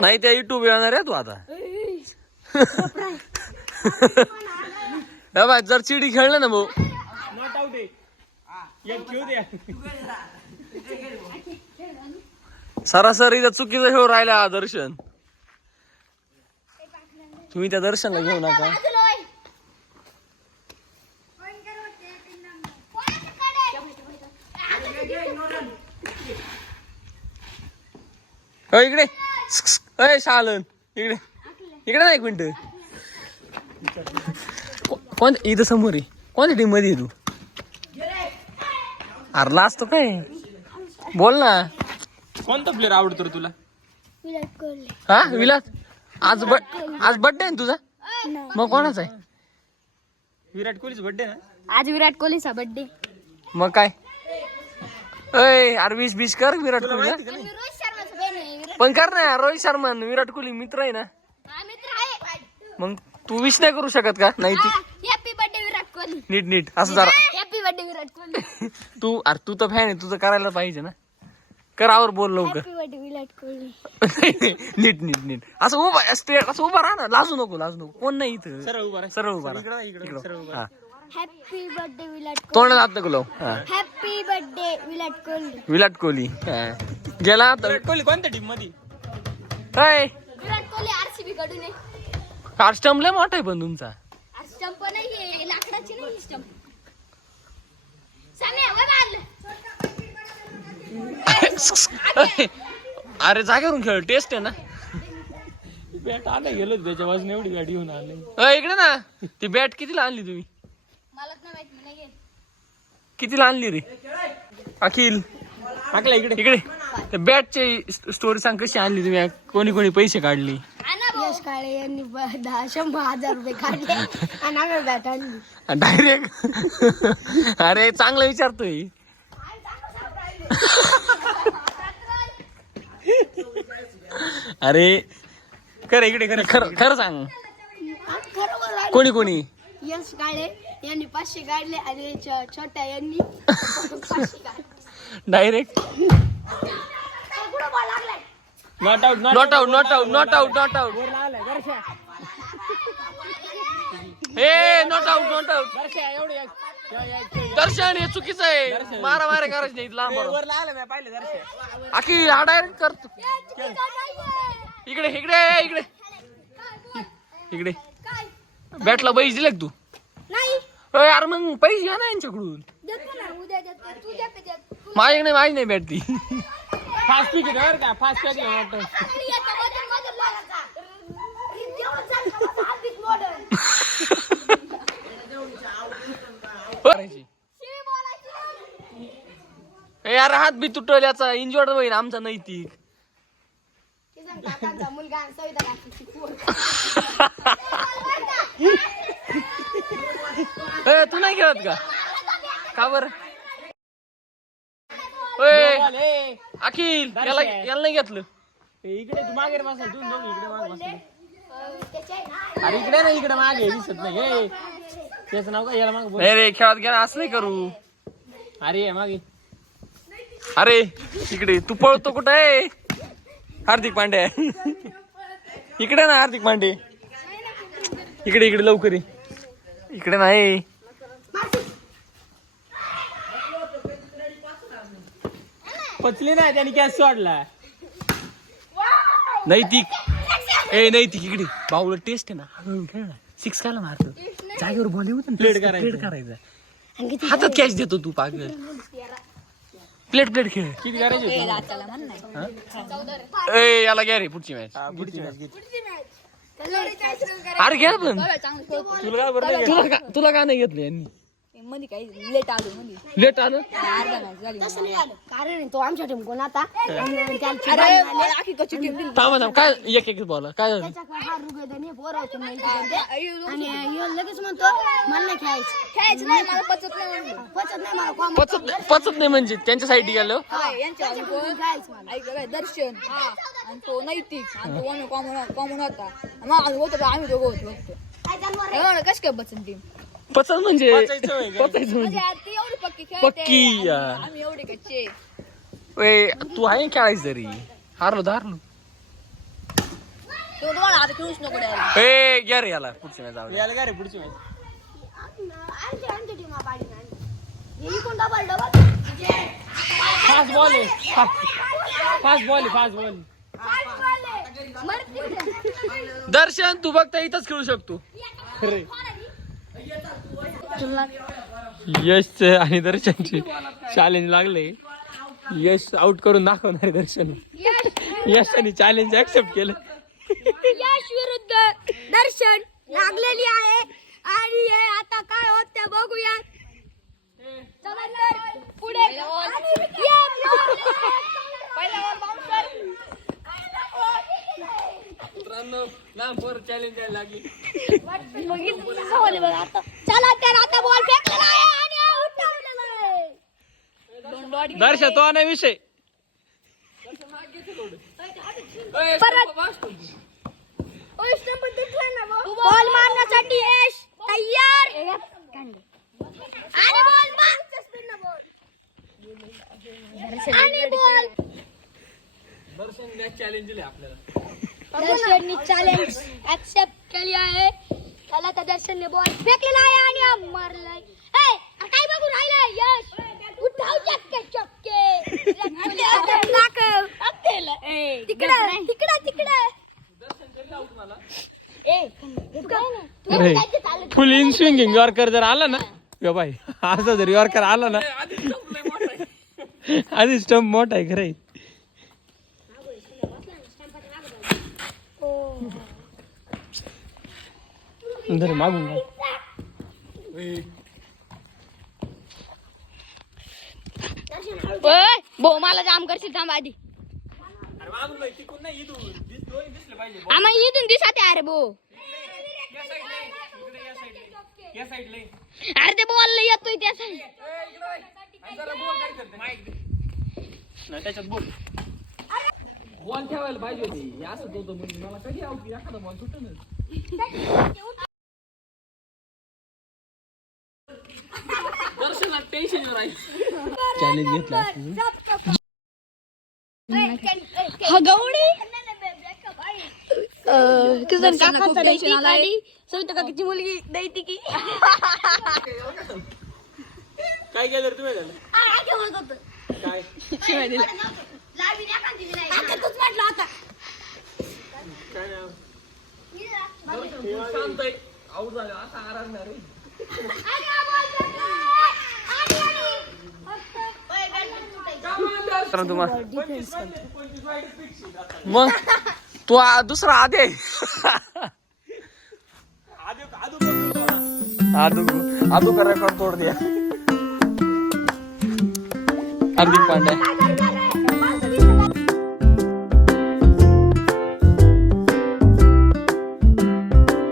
नाही त्या युट्यूब येणार आहे तू आता. हे बाय जर चिडी खेळलं ना भाऊ. सरासरी इथं चुकीचं घेऊन राहिला हा दर्शन. तुम्ही त्या दर्शनला घेऊ नका. हो इकडे. अय शालन. इकडे. इकडे ना एक मिनिट. कोणत्या इथं समोर आहे कोणत्या टीममध्ये आहे तू? अरे लास्ट काय? बोल ना. कोणता प्लेअर आवडतो रे तुला? विराट कोहली. हा विलास? आज ब आज बर्थडे आहे ना तुझा? मग कोणाचा आहे? विराट कोहलीच बर्थडे ना? आज विराट कोहलीचा बर्थडे मग काय? अय अरे विश बिश कर विराट तुला पण कर ना रोहित शर्मा आणि विराट कोहली मित्र आहे ना. मित्र आहे. मग तू विश नाही करू शकत का? नाही ती. Happy birthday Virat Kohli. नीट नीट असं जरा. Happy birthday Virat Kohli. तू अरे तू तर फॅन आहे तुझं करायला पाहिजे ना. करावर बोल लवकर. Happy birthday Virat Kohli. नीट नीट नीट. असं उभा स्ट्रेट असं उभा राहा ना. लाजू नको लाजू नको. कोण नाही इथं. सरळ उभा राहा. सरळ उभा राहा. इकडं इकडं. सरळ उभा हा. हॅपी बर्थडे विराट कोहली तोंडात हात नको लावू. हा. Happy birthday Virat Kohli Virat Kohli. हा. गेला तर विराट कोहली कोणत्या टीममध्ये काय? विराट कोहली आरसीबी कडून आहे. कास्टम लय मोठा आहे पण तुमचा. स्टंप नाही लाकडाची नाही स्टंप अरे जागेवरून खेळ टेस्ट आहे ना. बॅट आलं गेलो त्याच्या वाजून एवढी गाडी घेऊन आले. इकडे ना. ती बॅट कितीला आणली तुम्ही? मला नाही माहीत मी नाही घेत. कितीला आणली रे अखिल. टाकला इकडे. इकडे. त्या बॅटची स्टोरी सांग कशी आणली तुम्ही? कोणी कोणी पैसे काढले? यश काळे यांनी ब- दहा शंभर हजार रुपये काढले. आणि आम्ही बॅट आणली. डायरेक्ट अरे चांगलं विचारतोय. अरे कर इकडे कर. खरं खरं सांग. कोणी कोणी? यश काळे यांनी पाचशे काढले आणि छोट्या यांनी पाचशे डायरेक्ट कुठं बॉल लागलाय not out not out not out not out not out हे not out not out Darshan हे चुकीचं आहे. मारा मारा करायचं नाही लांब बरं. वर आलं मी पाहिलं दर्शन. आखी हा डायरेक्ट करतो इकडे इकडे इकडे. इकडे. बॅटला पैसे दिले का तू? नाही. अरे मग पैसे घ्या ना यांच्याकडून. देतो ना उद्या देतो. तू देतो देतो. तू माझ्याकडे नाही माझी नाही बॅट ती फास्ट पिक आहे बरं का? पिक आहे वाटतं. माझा करायची. ए, यार हात बी तुटल याचा इंजॉर्ड होईल आमचा नैतिक. मुलगा आणि सविता काकीची पोर. ए, तू नाही खेळत का? का बर? अखिल याला याला नाही घेतलं. इकडे तू मागे बसा तू दोघं इकडे मागे अरे इकडे ना इकडे मागे दिसत नाही. त्याचं नाव काय? याला मागे रे खेळात गेला असं नाही करू. अरे मागे. अरे इकडे तू पळतो कुठं आहे हार्दिक पांडे इकडे ना हार्दिक पांडे. इकडे इकडे लवकर ये. इकडे नाही. पचली नाही त्याने गॅस सोडला. नैतिक. ए नैतिक इकडे. बाऊला टेस्ट आहे ना. हळूहळू खेळ ना. सिक्स कायला मारतो. जागेवर बॉल येऊ Plate करायचं. प्लेट करायचा. हातात कॅच देतो तू पागल. प्लेट प्लेट खेळ. किती करायचे? ए याला घ्या रे पुढची मॅच पुढची मॅच. अरे घ्या पण. तुला काय बरं नाही तुला का तुला का नाही घेतलं यांनी? मध्ये काही लेट आलो मध्ये. लेट आलं? अर्धा मॅच झाली तसं नाही आलं. कारण तो आमच्या टीम कोण आता? आणि त्याला अरे चिडायला आले. आखी कच्ची टीम दिली. थांबा थांब. काय एक एक बोला. काय झालं? त्याच्याकडे हा रुगदनी पोरं होते माहिती का ते? आणि ह्यो लगेच म्हणतो मला नाही खेळायचं. खेळायचं नाही मला पचत नाही म्हणलं पचत नाही मला कोण पचत नाही पचत नाही म्हणजे? त्यांच्या साईड गेलो? काय, यांच्या आधी कोण? खेळायचं मला. ऐक काय, दर्शन. हा आणि तो नैतिक. आणि तो कॉमन कॉमन होता. मग आम्ही होतो आम्ही दोघं होतो. फक्त काय जानवर आहे? एवढं कस काय बचन टीम पचत म्हणजे पचायचं होय काय? पचायचं म्हणजे म्हणजे आता ती एवढी पक्की खेळते. पक्की, आणि या. आम्ही एवढे कच्चे. ए, तू आहे खेळायचं तरी. हारलो तर हारलो. तो तुम्हाला आता खेळूच नको द्यायला ए घ्या रे याला. पुढच्या वेळेस जाऊ दे. यायला काय रे पुढची हे डबल फास्ट बॉल आहे. फास्ट बॉल आहे फास्ट बॉल दर्शन तू बघता इथंच खेळू शकतो. खरे यश आणि दर्शनचे चॅलेंज लागले. यश आउट करून दाखवणार दर्शन. यशाने चॅलेंज ऍक्सेप्ट केलं. यश विरुद्ध दर्शन लागलेली आहे. आणि हे आता काय होत ते बघूया. पुढे. मित्रांनो पोर चॅलेंज द्यायला लागली. चला तर आता बॉल फेकलेला आहे आणि out ठेवलेला आहे. दर्शन तो नाही विषय। परत। बॉल मारण्यासाठी यश तयार। आणि बॉल मार। आणि बॉल। दर्शन चॅलेंज दिले आपल्याला. दर्शननी चॅलेंज ऍक्सेप्ट केली आहे. त्याला त्या दर्शनने बॉल फेकलेला आहे आणि मारलाय. काय बघू राहिलंय यश? उठाव चक्के चक्के. दाखव तिकडे तिकडे तिकडे. फुल इन स्विंगिंग यॉर्कर जर आला ना यो बाई असा जर यॉर्कर आला ना आधी स्टंप मोठा आहे. खरं धर मागून घाल. भो मला जाम करशील थांब आधी. आम्हाला इथून दिसत अरे भो अरे ते बॉल येतोय त्या त्याच्यात बोल. बॉल ठेवायला पाहिजे होती. होतं म्हणजे मला कधी आउट एखादा बॉल सुटत चॅलेंज घेतला किसन काकांचा दैती सविता काकाची मुलगी दैती की काय केलं रे तुम्ही? झालं काय? आता तूच म्हटलं होता काय नाव? शांत आउट झालं. असा आराम नाही रे. आणि हा ball फेकला. आणि, आणि. मग तू दुसरा आदे. आदू आदू का रेकॉर्ड तोड दिया हार्दिक पांड्या